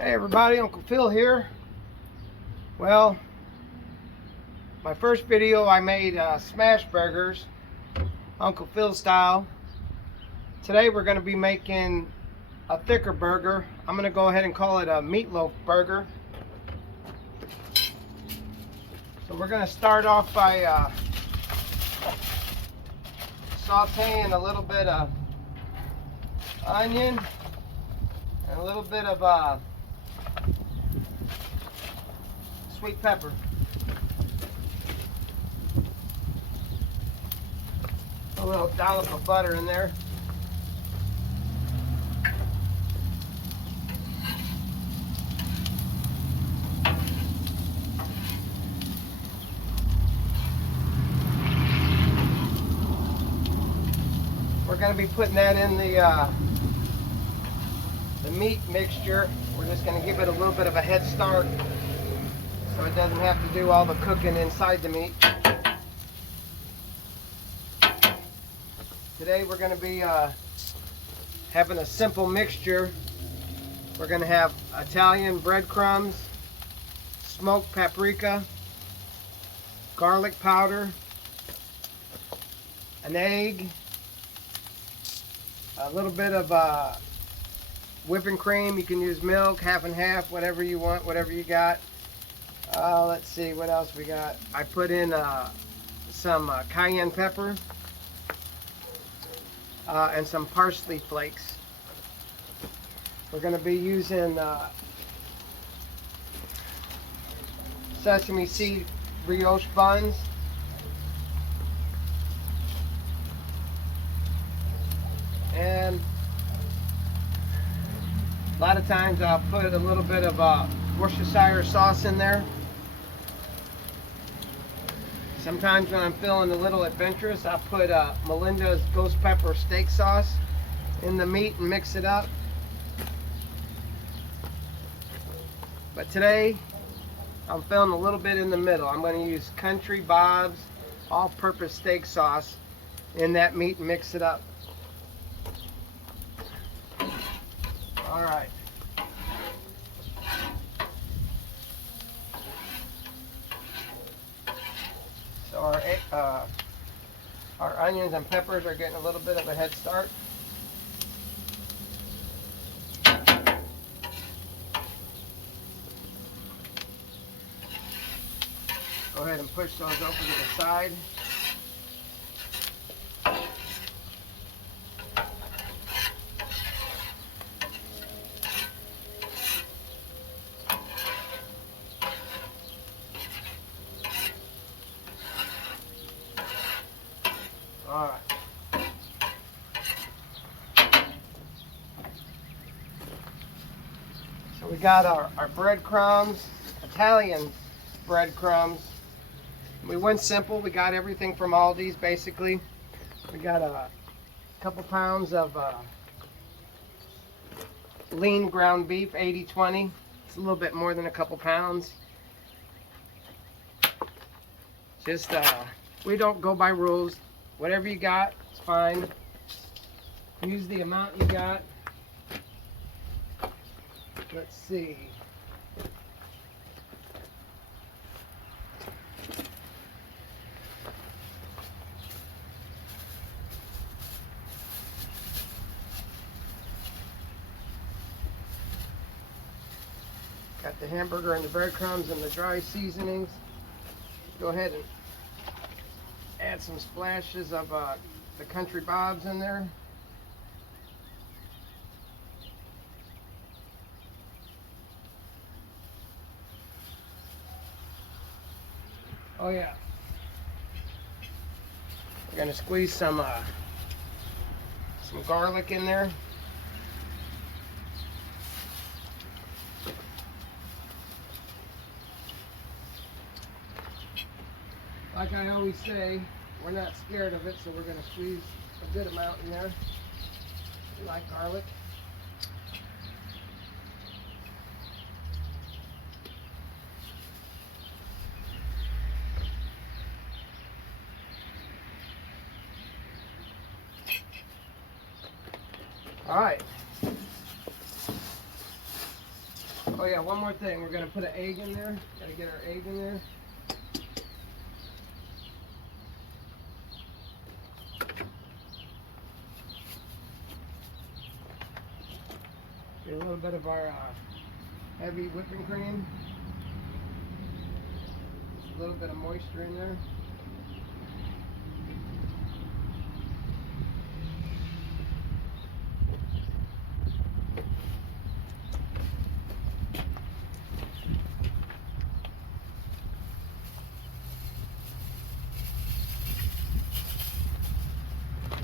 Hey everybody, Uncle Phil here. Well, my first video I made smash burgers, Uncle Phil style. Today we're going to be making a thicker burger. I'm going to go ahead and call it a meatloaf burger. So we're going to start off by sauteing a little bit of onion and a little bit of sweet pepper. A little dollop of butter in there. We're going to be putting that in the meat mixture. We're just going to give it a little bit of a head start so it doesn't have to do all the cooking inside the meat. Today we're going to be having a simple mixture. We're going to have Italian breadcrumbs, smoked paprika, garlic powder, an egg, a little bit of whipping cream. You can use milk, half and half, whatever you want, whatever you got. Let's see what else we got. I put in some cayenne pepper and some parsley flakes. We're going to be using sesame seed brioche buns. And a lot of times I'll put a little bit of Worcestershire sauce in there. Sometimes when I'm feeling a little adventurous, I'll put Melinda's ghost pepper steak sauce in the meat and mix it up. But today, I'm feeling a little bit in the middle. I'm going to use Country Bob's all-purpose steak sauce in that meat and mix it up. All right. So our onions and peppers are getting a little bit of a head start. Go ahead and push those over to the side. All right. So we got our breadcrumbs, Italian breadcrumbs. We went simple. We got everything from Aldi's basically. We got a couple pounds of lean ground beef, 80/20. It's a little bit more than a couple pounds. Just we don't go by rules. Whatever you got, it's fine. Use the amount you got. Let's see. Got the hamburger and the breadcrumbs and the dry seasonings. Go ahead and add some splashes of the Country Bob's in there. Oh yeah. We're gonna squeeze some garlic in there. Like I always say, we're not scared of it, so we're going to squeeze a good amount in there. We like garlic. All right. Oh yeah, one more thing. We're gonna put an egg in there. Gotta get our egg in there. Get a little bit of our heavy whipping cream. Just a little bit of moisture in there.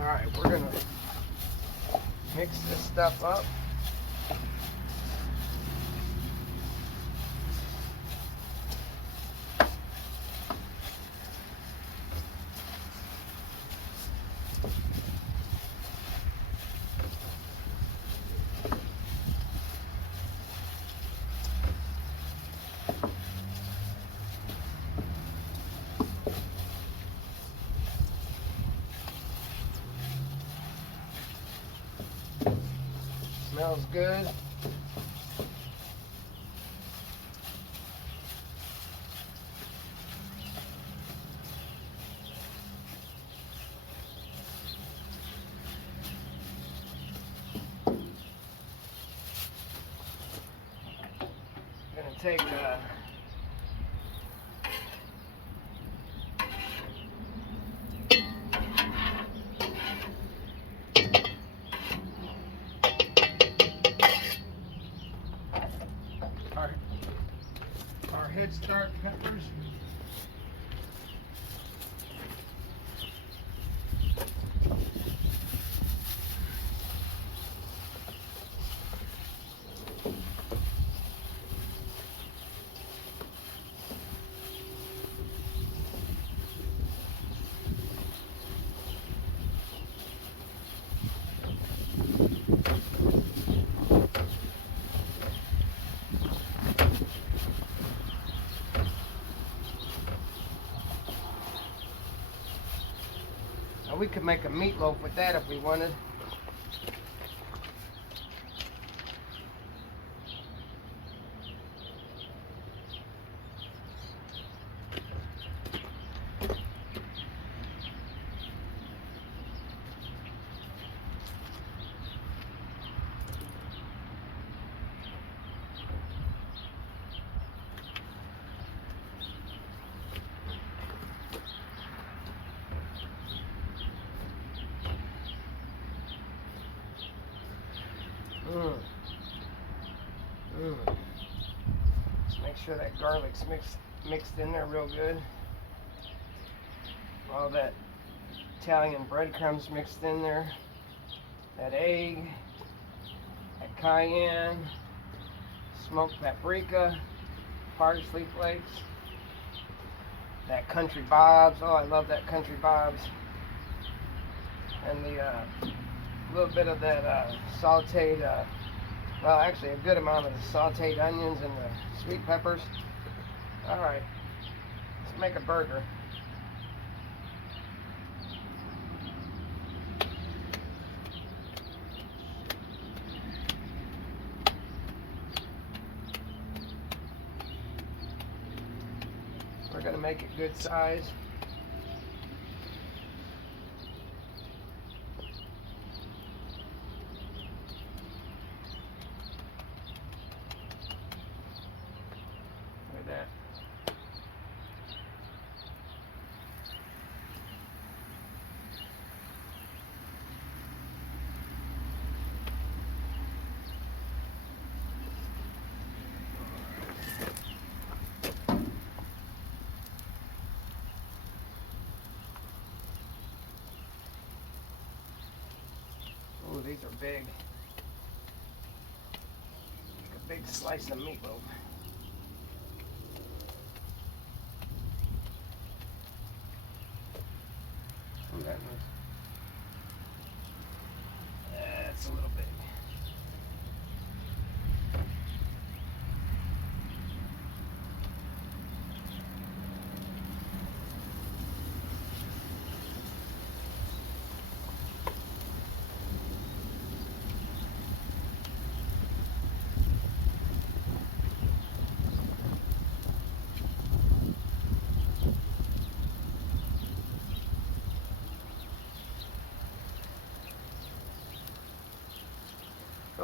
Alright, we're gonna mix this stuff up. Smells good. Gonna take our Head Start peppers. Now we could make a meatloaf with that if we wanted. Just make sure that garlic's mixed in there real good. All that Italian breadcrumbs mixed in there. That egg, that cayenne, smoked paprika, parsley flakes, that country bobs. Oh, I love that country bobs. And the little bit of that sauteed, well, actually a good amount of the sauteed onions and the sweet peppers. All right, let's make a burger. We're gonna make it good size. Look at that. Oh, these are big. Like a big slice of meatloaf. Oh, that's a little big.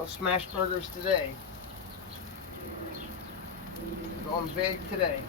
No smash burgers today. Going big today.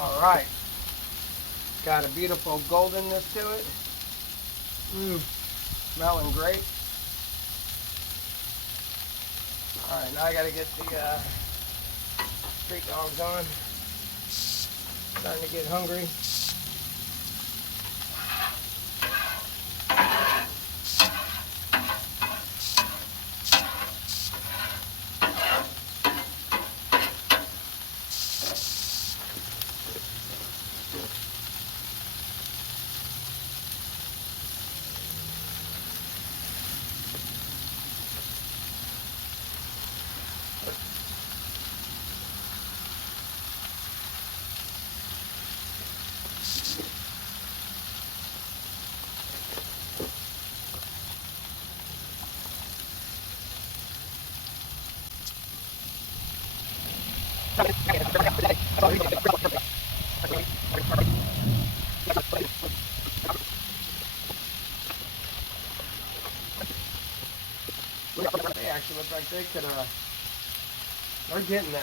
All right, got a beautiful goldenness to it. Smelling great. All right, now I gotta get the street dogs on. Starting to get hungry. They actually look like they could, they're getting there.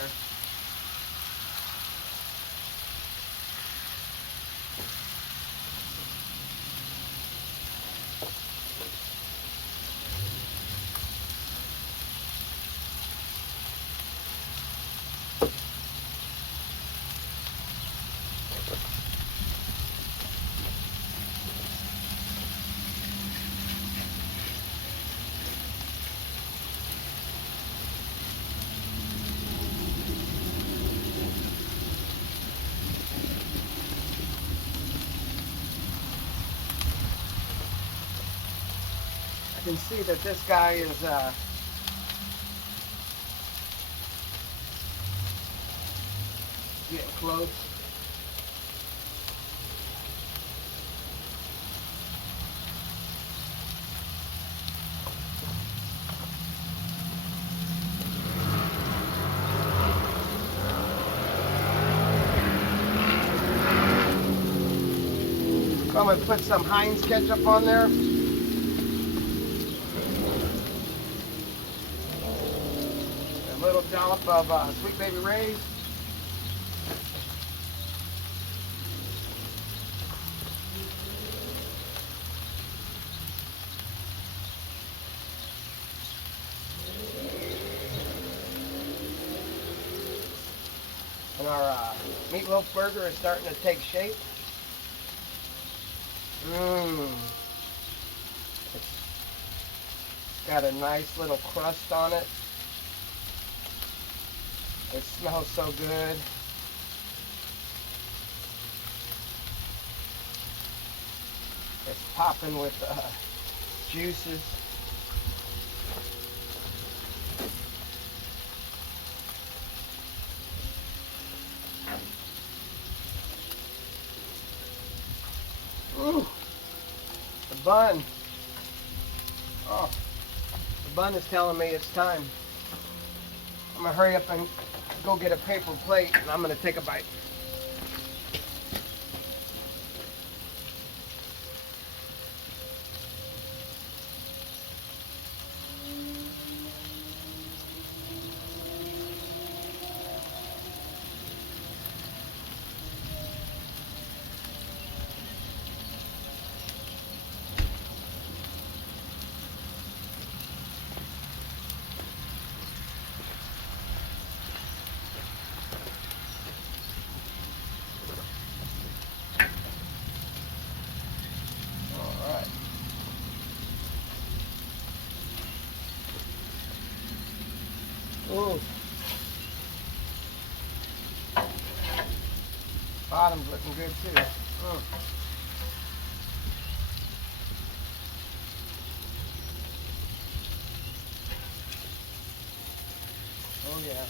I can see that this guy is getting close. So I'm going to put some Heinz ketchup on there. A little dollop of Sweet Baby Ray's. And our meatloaf burger is starting to take shape. It's got a nice little crust on it. It smells so good. It's popping with juices. Ooh, the bun. Oh, the bun is telling me it's time. I'm gonna hurry up and go get a paper plate, and I'm gonna take a bite. looking good too. Mm. Oh yeah.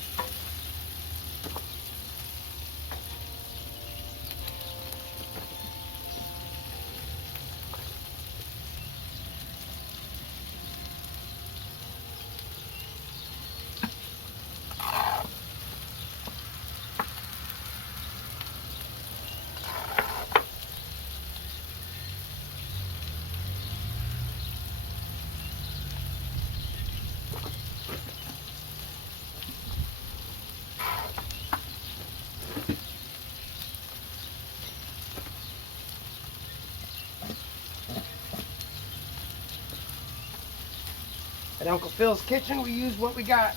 At Uncle Phil's kitchen, we use what we got.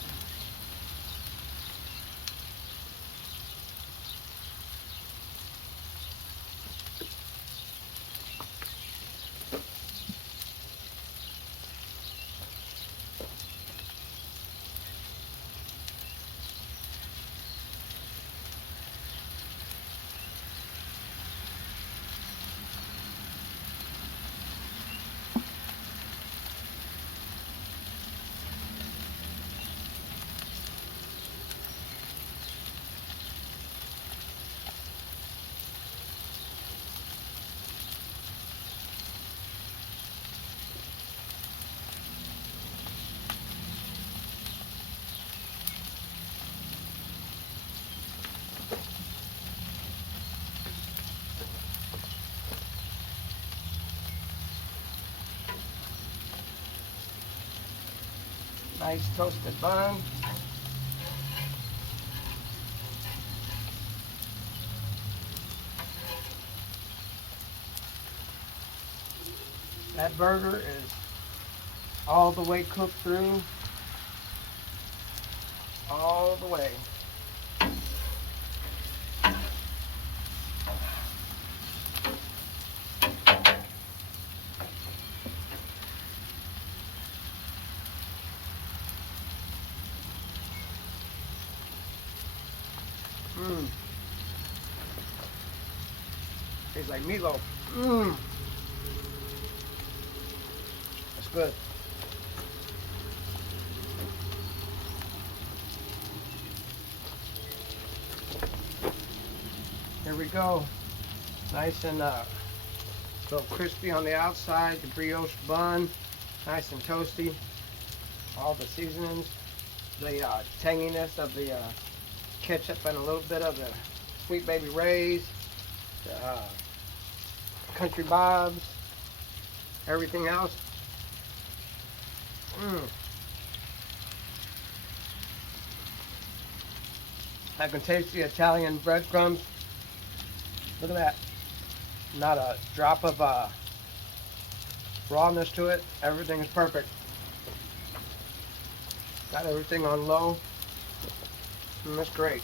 Nice toasted bun. That burger is all the way cooked through. All the way. Mmm. Tastes like meatloaf. Mmm. That's good. Here we go. Nice and little crispy on the outside. The brioche bun, nice and toasty. All the seasonings, the tanginess of the ketchup, and a little bit of the Sweet Baby Ray's, the Country Bob's, everything else. I can taste the Italian breadcrumbs. Look at that. Not a drop of rawness to it. Everything is perfect. Got everything on low. That's great.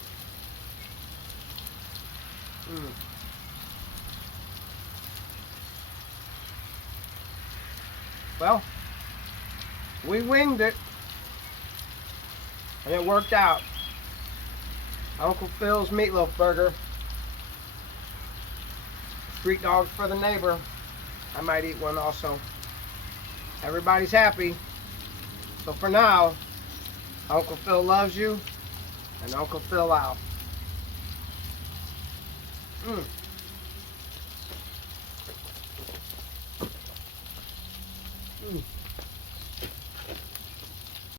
Well, we winged it, and it worked out. Uncle Phil's Meatloaf Burger. Streetdogs for the neighbor. I might eat one also. Everybody's happy. So for now, Uncle Phil loves you, and Uncle Phil out.